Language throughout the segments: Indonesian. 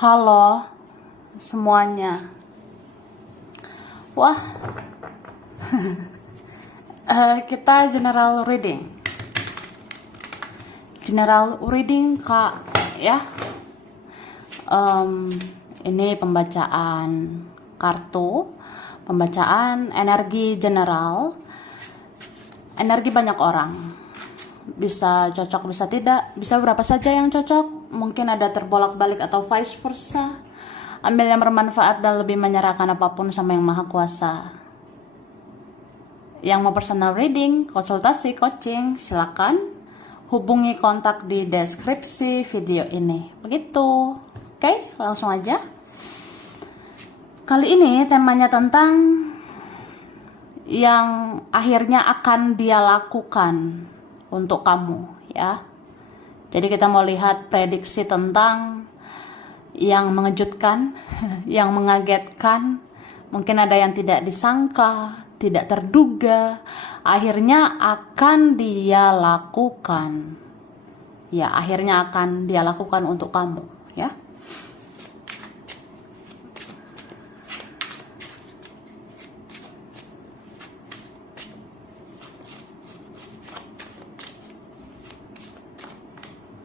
Halo semuanya. Wah, kita general reading. General reading Kak ya. Ini pembacaan kartu, pembacaan energi general, energi banyak orang. Bisa cocok, bisa tidak, bisa berapa saja yang cocok. Mungkin ada terbolak-balik atau vice versa. Ambil yang bermanfaat dan lebih menyerahkan apapun sama yang maha kuasa. Yang mau personal reading, konsultasi, coaching, silakan hubungi kontak di deskripsi video ini. Begitu. Oke, langsung aja. Kali ini temanya tentang yang akhirnya akan dia lakukan untuk kamu ya. Jadi kita mau lihat prediksi tentang yang mengejutkan, yang mengagetkan, mungkin ada yang tidak disangka, tidak terduga, akhirnya akan dia lakukan. Ya, akhirnya akan dia lakukan untuk kamu, ya.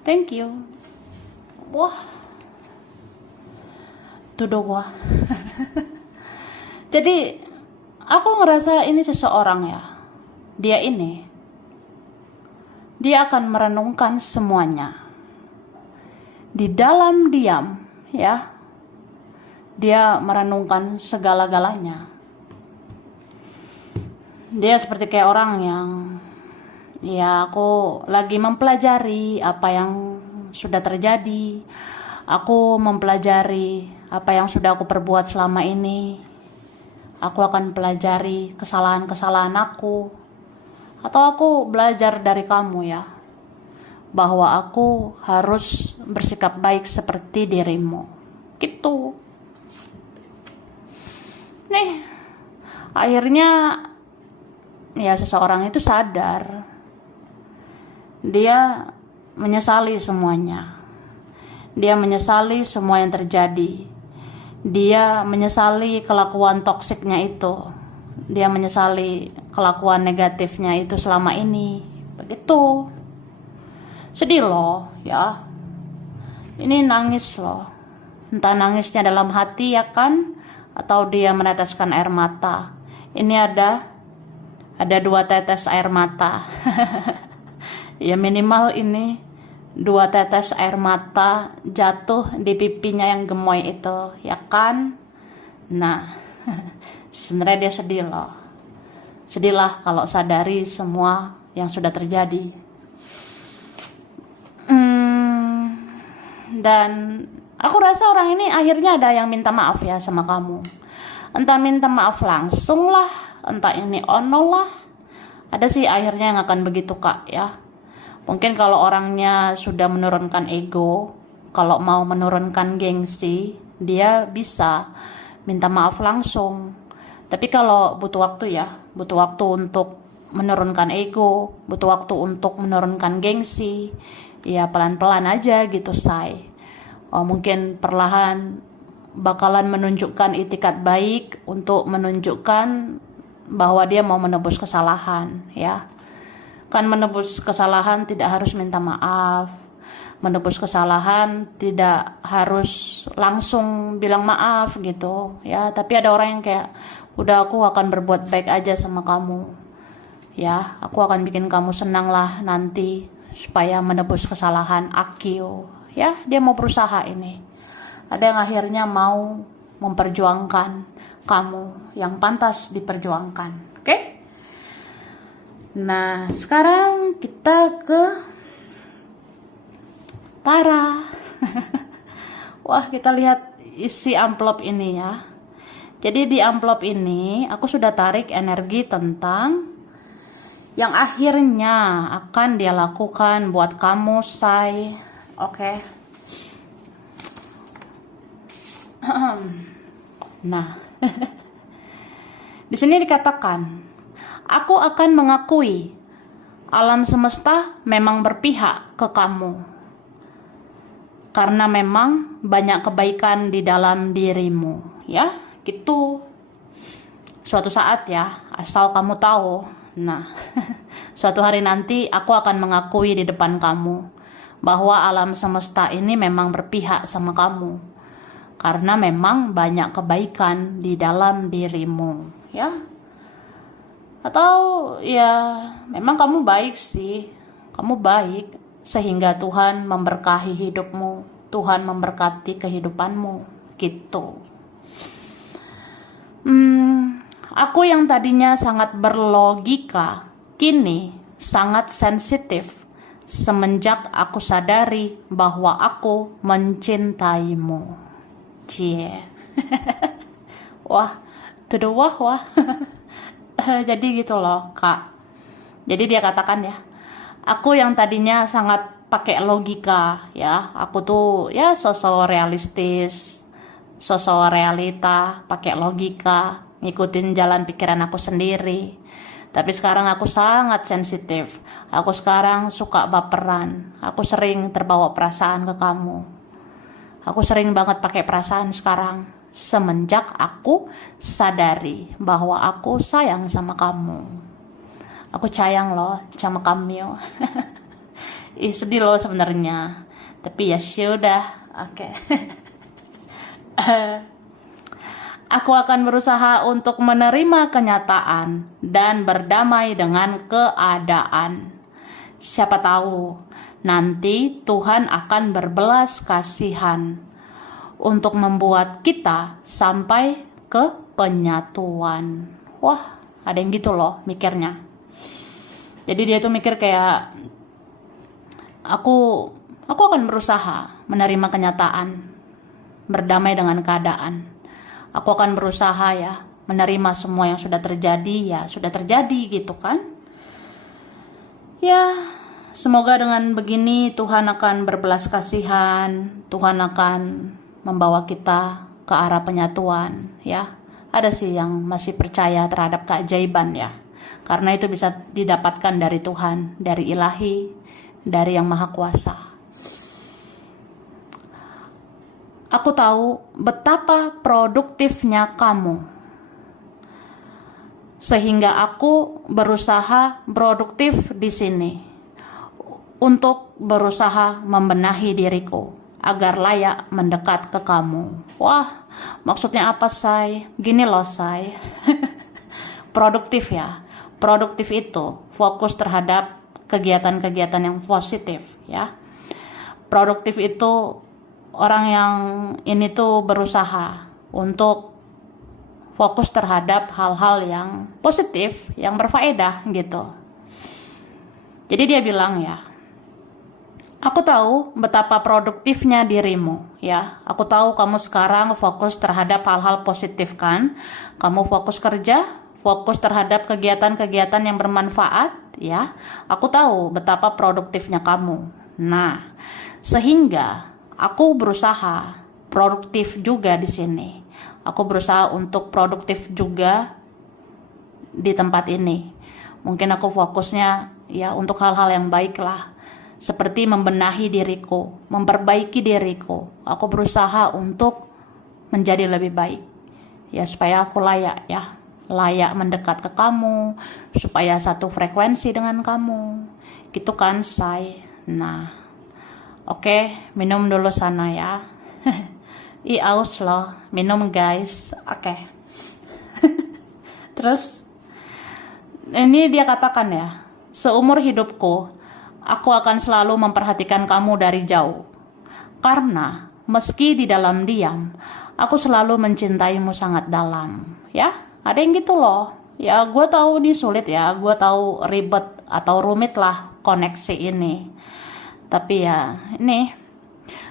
Thank you. Wah. Tuh wah. Jadi aku ngerasa ini seseorang ya. Dia akan merenungkan semuanya. Di dalam diam ya. Dia merenungkan segala-galanya. Dia seperti kayak orang yang ya, aku lagi mempelajari apa yang sudah terjadi. Aku mempelajari apa yang sudah aku perbuat selama ini. Aku akan pelajari kesalahan-kesalahan aku. Atau aku belajar dari kamu ya. Bahwa aku harus bersikap baik seperti dirimu. Gitu. Nih, akhirnya ya seseorang itu sadar. Dia menyesali semuanya. Dia menyesali semua yang terjadi. Dia menyesali kelakuan toksiknya itu. Dia menyesali kelakuan negatifnya itu selama ini. Begitu. Sedih loh, ya. Ini nangis loh. Entah nangisnya dalam hati ya kan, atau dia meneteskan air mata. Ini ada 2 tetes air mata. Ya minimal ini 2 tetes air mata jatuh di pipinya yang gemoy itu, ya kan? Nah, sebenarnya dia sedih loh. Sedihlah kalau sadari semua yang sudah terjadi. Dan aku rasa orang ini akhirnya ada yang minta maaf ya sama kamu. Entah minta maaf langsung lah, entah ini ono lah. Ada sih akhirnya yang akan begitu Kak ya. Mungkin kalau orangnya sudah menurunkan ego, kalau mau menurunkan gengsi, dia bisa minta maaf langsung. Tapi kalau butuh waktu ya, butuh waktu untuk menurunkan ego, butuh waktu untuk menurunkan gengsi, ya pelan-pelan aja gitu say. Mungkin perlahan bakalan menunjukkan itikat baik untuk menunjukkan bahwa dia mau menebus kesalahan ya. Kan menebus kesalahan tidak harus minta maaf. Menebus kesalahan tidak harus langsung bilang maaf gitu ya. Tapi ada orang yang kayak, udah aku akan berbuat baik aja sama kamu ya. Aku akan bikin kamu senang lah nanti supaya menebus kesalahan Akio ya. Dia mau berusaha ini. Ada yang akhirnya mau memperjuangkan kamu yang pantas diperjuangkan. Oke? Nah, sekarang kita ke Tara. Wah, kita lihat isi amplop ini ya. Jadi di amplop ini aku sudah tarik energi tentang yang akhirnya akan dia lakukan buat kamu, say. Oke. Nah, di sini dikatakan, aku akan mengakui alam semesta memang berpihak ke kamu. karena memang banyak kebaikan di dalam dirimu, ya, gitu. Suatu saat ya, asal kamu tahu. Nah, suatu hari nanti aku akan mengakui di depan kamu bahwa alam semesta ini memang berpihak sama kamu. Karena memang banyak kebaikan di dalam dirimu, ya. Atau ya, memang kamu baik sih. Kamu baik sehingga Tuhan memberkahi hidupmu, Tuhan memberkati kehidupanmu, gitu. Aku yang tadinya sangat berlogika, kini sangat sensitif semenjak aku sadari bahwa aku mencintaimu. Cie. Wah, to the wah. Jadi gitu loh, Kak. Jadi dia katakan ya, aku yang tadinya sangat pakai logika, ya, aku tuh ya sosok realistis, sosok realita, pakai logika, ngikutin jalan pikiran aku sendiri. Tapi sekarang aku sangat sensitif. Aku sekarang suka baperan. Aku sering terbawa perasaan ke kamu. Aku sering banget pakai perasaan sekarang. Semenjak aku sadari bahwa aku sayang sama kamu. Aku sayang loh sama kamu. Sedih loh sebenarnya. Tapi ya sudah, oke. Aku akan berusaha untuk menerima kenyataan dan berdamai dengan keadaan. Siapa tahu nanti Tuhan akan berbelas kasihan untuk membuat kita sampai ke penyatuan. Wah, ada yang gitu loh mikirnya. Jadi dia tuh mikir kayak aku akan berusaha menerima kenyataan, berdamai dengan keadaan. Aku akan berusaha ya menerima semua yang sudah terjadi, ya sudah terjadi gitu kan. Ya, semoga dengan begini Tuhan akan berbelas kasihan, Tuhan akan membawa kita ke arah penyatuan, ya. Ada sih yang masih percaya terhadap keajaiban ya. Karena itu bisa didapatkan dari Tuhan, dari ilahi, dari yang maha kuasa. Aku tahu betapa produktifnya kamu. Sehingga aku berusaha produktif di sini. Untuk berusaha membenahi diriku agar layak mendekat ke kamu. Wah, maksudnya apa, Say? Gini loh, Say. Produktif ya. Produktif itu fokus terhadap kegiatan-kegiatan yang positif ya. Produktif itu orang yang ini tuh berusaha untuk fokus terhadap hal-hal yang positif, yang berfaedah gitu. Jadi dia bilang ya, aku tahu betapa produktifnya dirimu ya. Aku tahu kamu sekarang fokus terhadap hal-hal positif kan. Kamu fokus kerja, fokus terhadap kegiatan-kegiatan yang bermanfaat ya. Aku tahu betapa produktifnya kamu. Nah, sehingga aku berusaha produktif juga di sini. Aku berusaha untuk produktif juga di tempat ini. Mungkin aku fokusnya ya untuk hal-hal yang baik lah. Seperti membenahi diriku, memperbaiki diriku. Aku berusaha untuk menjadi lebih baik. Ya supaya aku layak ya. Layak mendekat ke kamu, supaya satu frekuensi dengan kamu. Gitu kan, Say. Nah, oke, minum dulu sana ya. Aus loh, minum guys. Oke. Terus ini dia katakan ya, seumur hidupku aku akan selalu memperhatikan kamu dari jauh. Karena meski di dalam diam, aku selalu mencintaimu sangat dalam. Ya, ada yang gitu loh. Ya, gue tahu ini sulit ya, gue tahu ribet atau rumit lah koneksi ini. Tapi ya, ini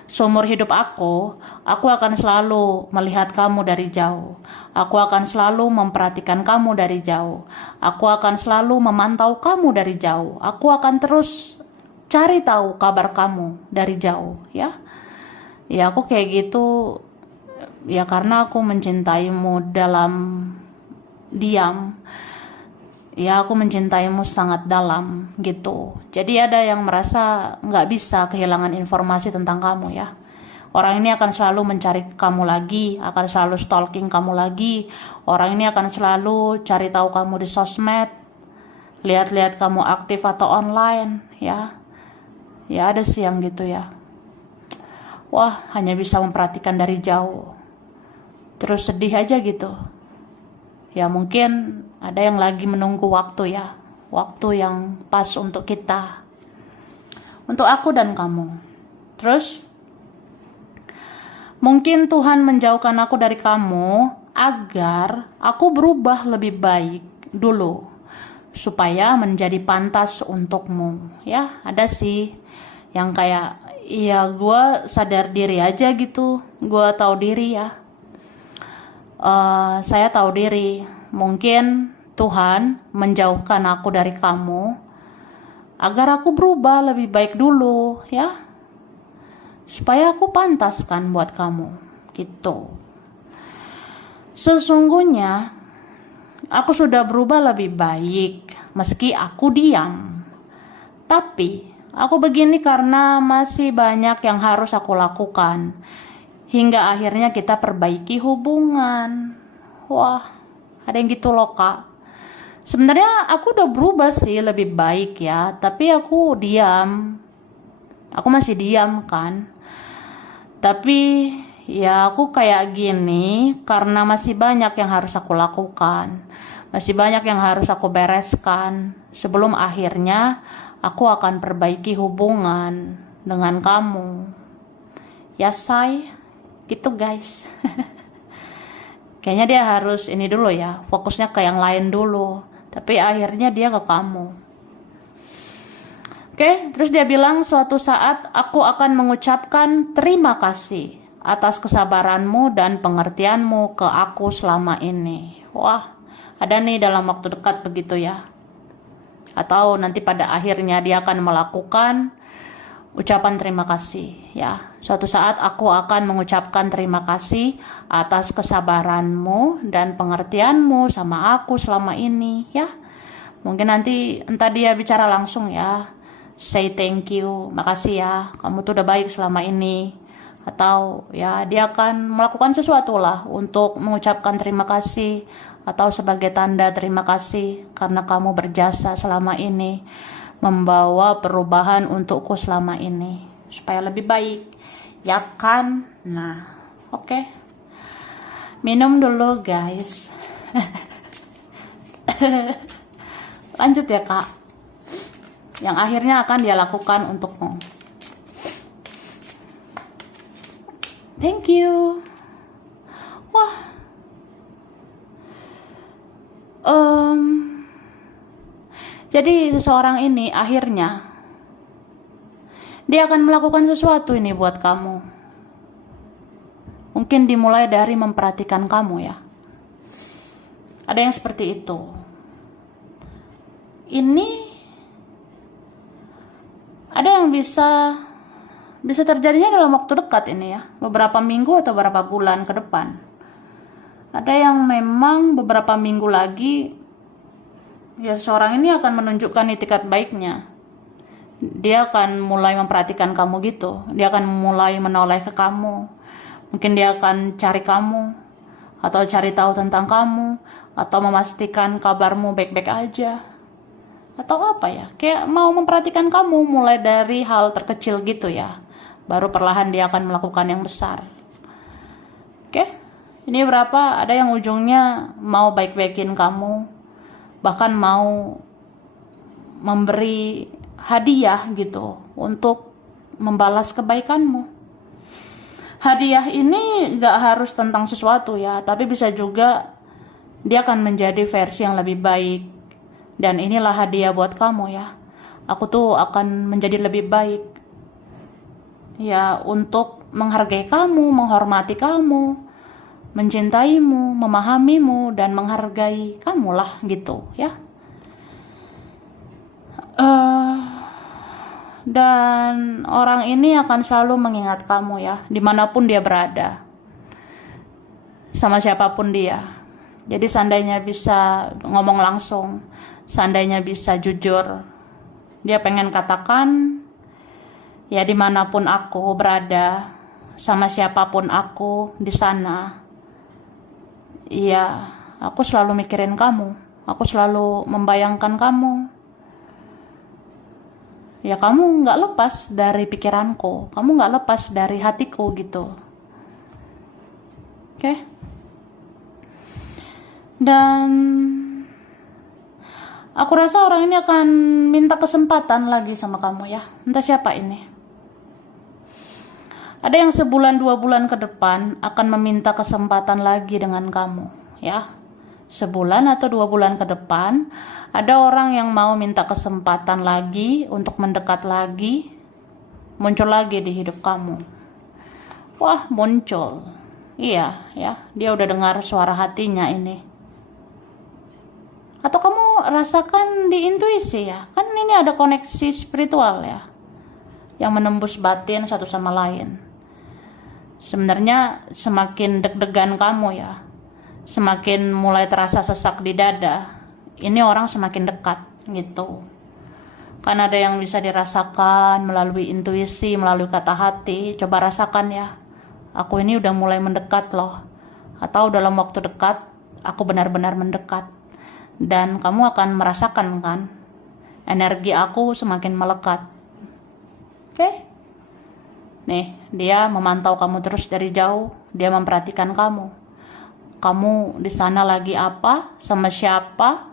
seumur hidup aku akan selalu melihat kamu dari jauh. Aku akan selalu memperhatikan kamu dari jauh. Aku akan selalu memantau kamu dari jauh. Aku akan terus cari tahu kabar kamu dari jauh, ya. Ya, aku kayak gitu ya karena aku mencintaimu dalam diam. Ya, aku mencintaimu sangat dalam gitu. Jadi ada yang merasa nggak bisa kehilangan informasi tentang kamu ya. Orang ini akan selalu mencari kamu lagi, akan selalu stalking kamu lagi. Orang ini akan selalu cari tahu kamu di sosmed, lihat-lihat kamu aktif atau online, ya. Ya ada sih yang gitu ya. Wah, hanya bisa memperhatikan dari jauh. Terus sedih aja gitu. Ya mungkin ada yang lagi menunggu waktu ya. Waktu yang pas untuk kita. Untuk aku dan kamu. Terus mungkin Tuhan menjauhkan aku dari kamu agar aku berubah lebih baik dulu. Supaya menjadi pantas untukmu. Ya ada sih yang kayak, iya gue sadar diri aja gitu. Gue tahu diri ya. Saya tahu diri, mungkin Tuhan menjauhkan aku dari kamu agar aku berubah lebih baik dulu ya, supaya aku pantas kan buat kamu gitu. Sesungguhnya aku sudah berubah lebih baik meski aku diam, tapi aku begini karena masih banyak yang harus aku lakukan hingga akhirnya kita perbaiki hubungan. Wah, ada yang gitu loh kak. Sebenarnya aku udah berubah sih lebih baik ya, tapi aku diam. Aku masih diam kan. Tapi ya aku kayak gini karena masih banyak yang harus aku lakukan. Masih banyak yang harus aku bereskan sebelum akhirnya aku akan perbaiki hubungan dengan kamu. Ya say. Gitu guys. Kayaknya dia harus ini dulu ya, fokusnya ke yang lain dulu, tapi akhirnya dia ke kamu. Oke, terus dia bilang suatu saat aku akan mengucapkan terima kasih atas kesabaranmu dan pengertianmu ke aku selama ini. Wah, ada nih dalam waktu dekat begitu ya. Atau nanti pada akhirnya dia akan melakukan ucapan terima kasih ya. Suatu saat aku akan mengucapkan terima kasih atas kesabaranmu dan pengertianmu sama aku selama ini ya. Mungkin nanti entah dia bicara langsung ya. Say thank you, makasih ya. Kamu tuh udah baik selama ini. Atau ya dia akan melakukan sesuatu lah untuk mengucapkan terima kasih atau sebagai tanda terima kasih karena kamu berjasa selama ini, membawa perubahan untukku selama ini supaya lebih baik ya kan. Nah oke. Minum dulu guys. Lanjut ya kak, yang akhirnya akan dia lakukan untukmu. Thank you. Wah, jadi seseorang ini akhirnya dia akan melakukan sesuatu ini buat kamu. Mungkin dimulai dari memperhatikan kamu ya. Ada yang seperti itu. Ini ada yang bisa terjadinya dalam waktu dekat ini ya. Beberapa minggu atau beberapa bulan ke depan. Ada yang memang beberapa minggu lagi ya seorang ini akan menunjukkan itikat baiknya. Dia akan mulai memperhatikan kamu gitu. Dia akan mulai menoleh ke kamu. Mungkin dia akan cari kamu atau cari tahu tentang kamu atau memastikan kabarmu baik-baik aja. Atau apa ya? Kayak mau memperhatikan kamu mulai dari hal terkecil gitu ya. Baru perlahan dia akan melakukan yang besar. Oke? Ini berapa? Ada yang ujungnya mau baik-baikin kamu, bahkan mau memberi hadiah gitu untuk membalas kebaikanmu. Hadiah ini gak harus tentang sesuatu ya, tapi bisa juga dia akan menjadi versi yang lebih baik. Dan inilah hadiah buat kamu ya. Aku tuh akan menjadi lebih baik. Ya, untuk menghargai kamu, menghormati kamu, mencintaimu, memahamimu, dan menghargai kamulah gitu ya. Dan orang ini akan selalu mengingat kamu ya, dimanapun dia berada, sama siapapun dia. Jadi seandainya bisa ngomong langsung, seandainya bisa jujur, dia pengen katakan, ya dimanapun aku berada, sama siapapun aku di sana, iya, aku selalu mikirin kamu. Aku selalu membayangkan kamu. Ya kamu nggak lepas dari pikiranku. Kamu nggak lepas dari hatiku gitu. Oke? Dan aku rasa orang ini akan minta kesempatan lagi sama kamu ya. Entah siapa ini. Ada yang sebulan 2 bulan ke depan akan meminta kesempatan lagi dengan kamu ya. Sebulan atau 2 bulan ke depan ada orang yang mau minta kesempatan lagi untuk mendekat lagi, muncul lagi di hidup kamu. Wah, muncul. Iya ya, dia udah dengar suara hatinya ini. Atau kamu rasakan di intuisi ya, kan ini ada koneksi spiritual ya, yang menembus batin satu sama lain. Sebenarnya semakin deg-degan kamu ya, semakin mulai terasa sesak di dada, ini orang semakin dekat gitu. Kan ada yang bisa dirasakan melalui intuisi, melalui kata hati. Coba rasakan ya, aku ini udah mulai mendekat loh. Atau dalam waktu dekat, aku benar-benar mendekat. Dan kamu akan merasakan kan, energi aku semakin melekat. Oke? Nih, dia memantau kamu terus dari jauh, dia memperhatikan kamu. Kamu di sana lagi apa? Sama siapa?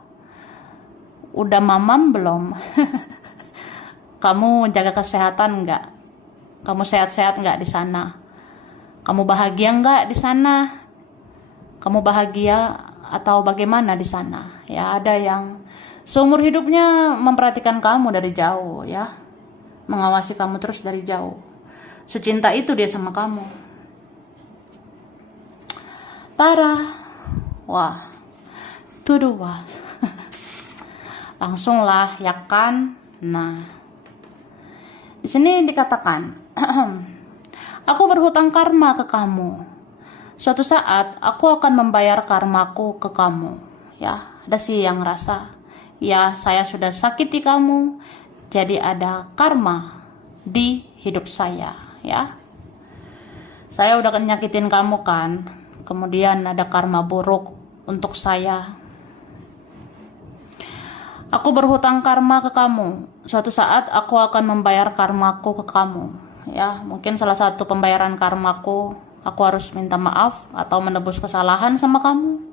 Udah mamam belum? Kamu jaga kesehatan nggak? Kamu sehat-sehat nggak di sana? Kamu bahagia nggak di sana? Kamu bahagia atau bagaimana di sana? Ya, ada yang seumur hidupnya memperhatikan kamu dari jauh ya, mengawasi kamu terus dari jauh. Secinta itu dia sama kamu. Parah. Wah, to the what? Langsung lah ya kan. Nah, di sini dikatakan aku berhutang karma ke kamu. Suatu saat aku akan membayar karmaku ke kamu. Ya, ada sih yang ngerasa, ya saya sudah sakiti kamu, jadi ada karma di hidup saya ya. Saya udah nyakitin kamu kan, kemudian ada karma buruk untuk saya. Aku berhutang karma ke kamu. Suatu saat aku akan membayar karmaku ke kamu. Ya, mungkin salah satu pembayaran karmaku, aku harus minta maaf atau menebus kesalahan sama kamu.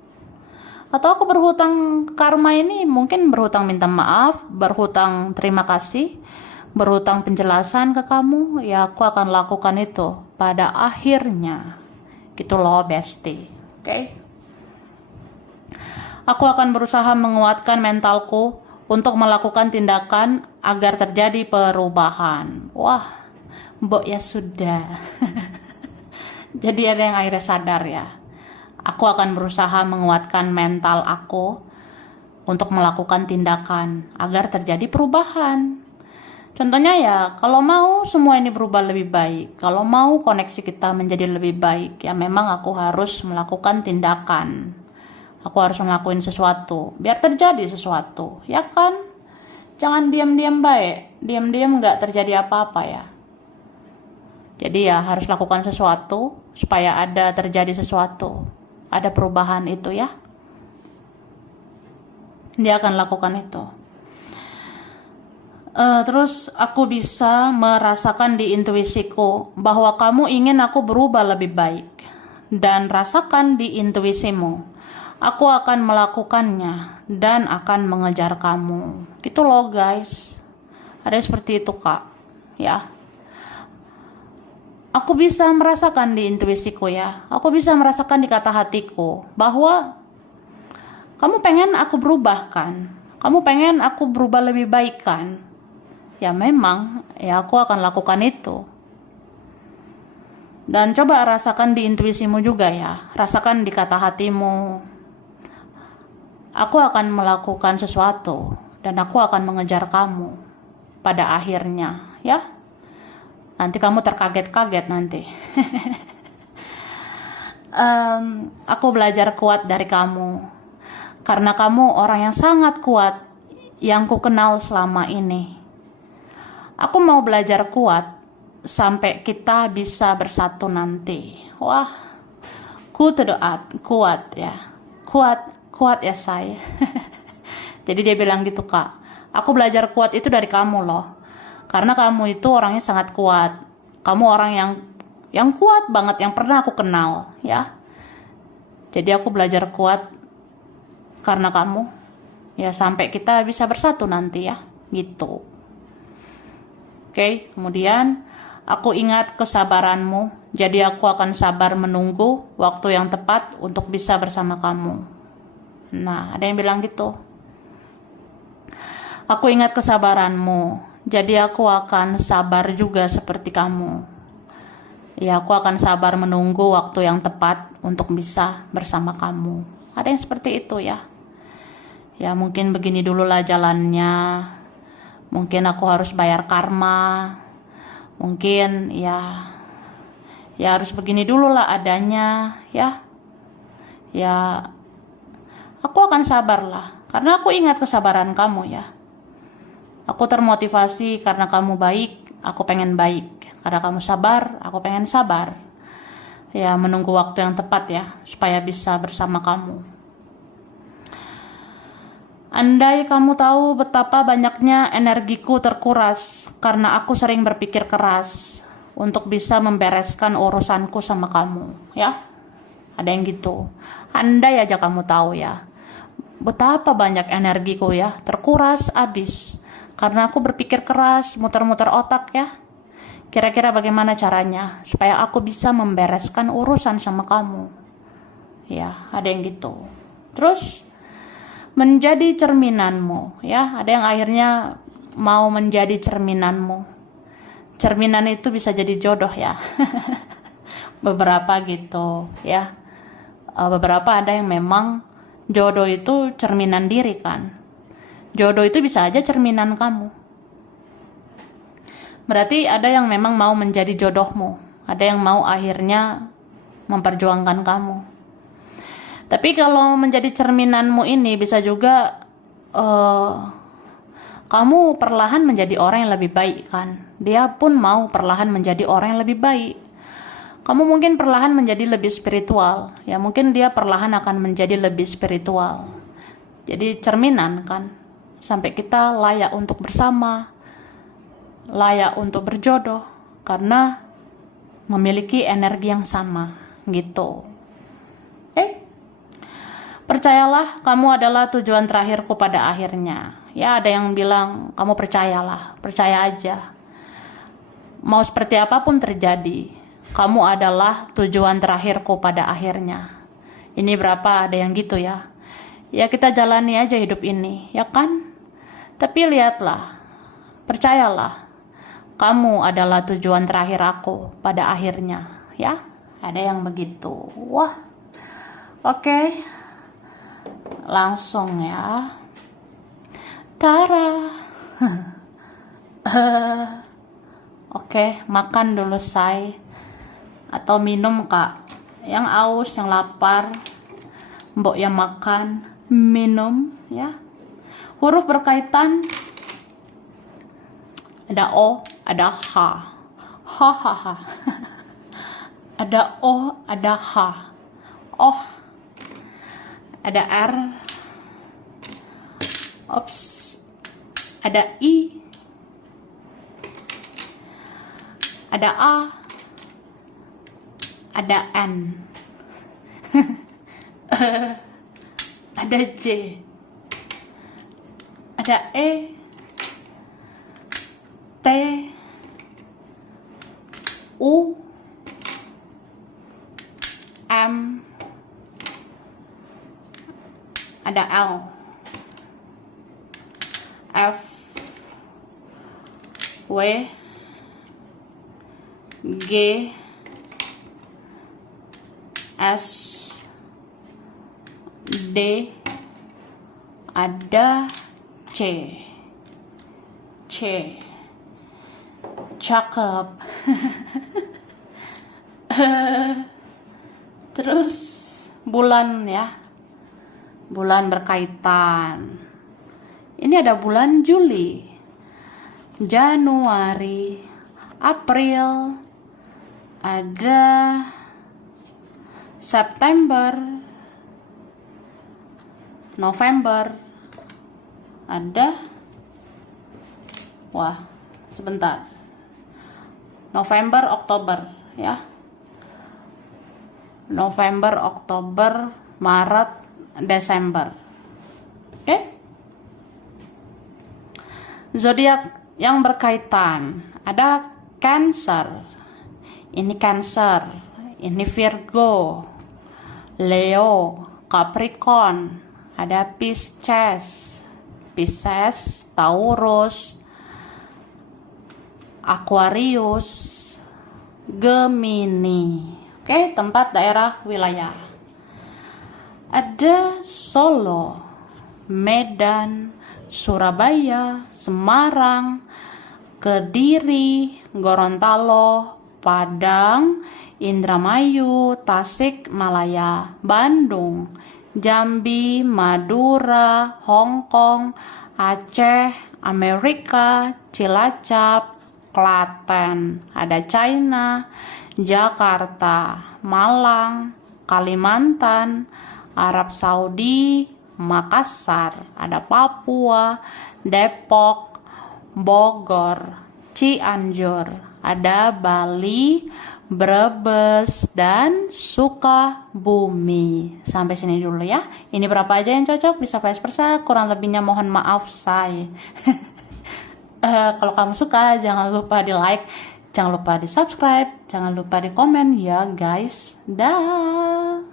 Atau aku berhutang karma ini mungkin berhutang minta maaf, berhutang terima kasih, berhutang penjelasan ke kamu. Ya, aku akan lakukan itu pada akhirnya. Gitu loh, bestie. Oke? Aku akan berusaha menguatkan mentalku untuk melakukan tindakan agar terjadi perubahan. Wah, mbok ya sudah. Jadi ada yang akhirnya sadar ya. Aku akan berusaha menguatkan mental aku untuk melakukan tindakan agar terjadi perubahan. Contohnya ya, kalau mau semua ini berubah lebih baik, kalau mau koneksi kita menjadi lebih baik, ya memang aku harus melakukan tindakan. Aku harus ngelakuin sesuatu biar terjadi sesuatu, ya kan? Jangan diam-diam baik, diam-diam nggak terjadi apa-apa ya. Jadi ya harus lakukan sesuatu supaya ada terjadi sesuatu, ada perubahan itu ya. Dia akan lakukan itu. Terus aku bisa merasakan di intuisiku bahwa kamu ingin aku berubah lebih baik. Dan rasakan di intuisimu, aku akan melakukannya dan akan mengejar kamu. Gitu loh guys. Ada seperti itu kak. Ya. Aku bisa merasakan di intuisiku ya. Aku bisa merasakan di kata hatiku bahwa kamu pengen aku berubah kan. Kamu pengen aku berubah lebih baik kan. Ya memang, ya aku akan lakukan itu. Dan coba rasakan di intuisimu juga ya. Rasakan di kata hatimu. Aku akan melakukan sesuatu dan aku akan mengejar kamu pada akhirnya, ya. Nanti kamu terkaget-kaget nanti. Aku belajar kuat dari kamu. Karena kamu orang yang sangat kuat yang ku kenal selama ini. Aku mau belajar kuat sampai kita bisa bersatu nanti. Wah, kuat ya. Kuat ya saya. Jadi dia bilang gitu, Kak. Aku belajar kuat itu dari kamu loh. Karena kamu itu orangnya sangat kuat. Kamu orang yang kuat banget, yang pernah aku kenal, ya. Jadi aku belajar kuat karena kamu. Ya, sampai kita bisa bersatu nanti ya, gitu. Oke, kemudian aku ingat kesabaranmu. Jadi aku akan sabar menunggu waktu yang tepat untuk bisa bersama kamu. Nah, ada yang bilang gitu. Aku ingat kesabaranmu. Jadi aku akan sabar juga seperti kamu. Ya, aku akan sabar menunggu waktu yang tepat untuk bisa bersama kamu. Ada yang seperti itu ya. Ya, mungkin begini dulu lah jalannya. Mungkin aku harus bayar karma. Mungkin ya harus begini dulu lah adanya ya. Ya, aku akan sabar lah. Karena aku ingat kesabaran kamu ya. Aku termotivasi karena kamu baik, aku pengen baik. Karena kamu sabar, aku pengen sabar. Ya, menunggu waktu yang tepat ya, supaya bisa bersama kamu. Andai kamu tahu betapa banyaknya energiku terkuras karena aku sering berpikir keras untuk bisa membereskan urusanku sama kamu, ya. Ada yang gitu. Andai aja kamu tahu ya, betapa banyak energiku ya terkuras habis karena aku berpikir keras, muter-muter otak ya. Kira-kira bagaimana caranya supaya aku bisa membereskan urusan sama kamu? Ya, ada yang gitu. Terus menjadi cerminanmu, ya. Ada yang akhirnya mau menjadi cerminanmu. Cerminan itu bisa jadi jodoh ya. Beberapa gitu, ya. Beberapa ada yang memang jodoh itu cerminan diri kan. Jodoh itu bisa aja cerminan kamu. Berarti ada yang memang mau menjadi jodohmu. Ada yang mau akhirnya memperjuangkan kamu. Tapi kalau menjadi cerminanmu ini bisa juga kamu perlahan menjadi orang yang lebih baik kan. Dia pun mau perlahan menjadi orang yang lebih baik. Kamu mungkin perlahan menjadi lebih spiritual. Ya, mungkin dia perlahan akan menjadi lebih spiritual. Jadi cerminan kan. Sampai kita layak untuk bersama, layak untuk berjodoh karena memiliki energi yang sama gitu. Percayalah, kamu adalah tujuan terakhirku pada akhirnya. Ya, ada yang bilang kamu percayalah, percaya aja. Mau seperti apapun terjadi, kamu adalah tujuan terakhirku pada akhirnya. Ini berapa ada yang gitu ya. Ya, kita jalani aja hidup ini, ya kan? Tapi lihatlah, percayalah, kamu adalah tujuan terakhir aku pada akhirnya, ya. Ada yang begitu. Wah, oke. Langsung ya. Tara. Oke, makan dulu say. Atau minum kak. Yang aus, yang lapar, mbok yang makan, minum ya. Huruf berkaitan. Ada O, ada H. Ha ha ha. Ada O, ada H. Oh. Ada R. Ops. Ada I. Ada A. Ada N. Ada J. Ada E. T. U. M. Ada L. F. W. G. S. D. Ada C. Cakep. Terus bulan ya. Bulan berkaitan. Ini ada bulan Juli, Januari, April, ada September, November, ada, wah, sebentar, November, Oktober, ya. November, Oktober, Maret, Desember. Oke? Zodiak yang berkaitan ada Cancer. Ini Cancer, ini Virgo, Leo, Capricorn, ada Pisces, Taurus, Aquarius, Gemini. Oke, tempat, daerah, wilayah. Ada Solo, Medan, Surabaya, Semarang, Kediri, Gorontalo, Padang, Indramayu, Tasikmalaya, Bandung, Jambi, Madura, Hong Kong, Aceh, Amerika, Cilacap, Klaten, ada China, Jakarta, Malang, Kalimantan, Arab Saudi, Makassar, ada Papua, Depok, Bogor, Cianjur, ada Bali, Brebes, dan Sukabumi. Sampai sini dulu ya. Ini berapa aja yang cocok, bisa vice versa, kurang lebihnya mohon maaf saya. Kalau kamu suka, jangan lupa di like, jangan lupa di subscribe, jangan lupa di komen ya guys. Dah.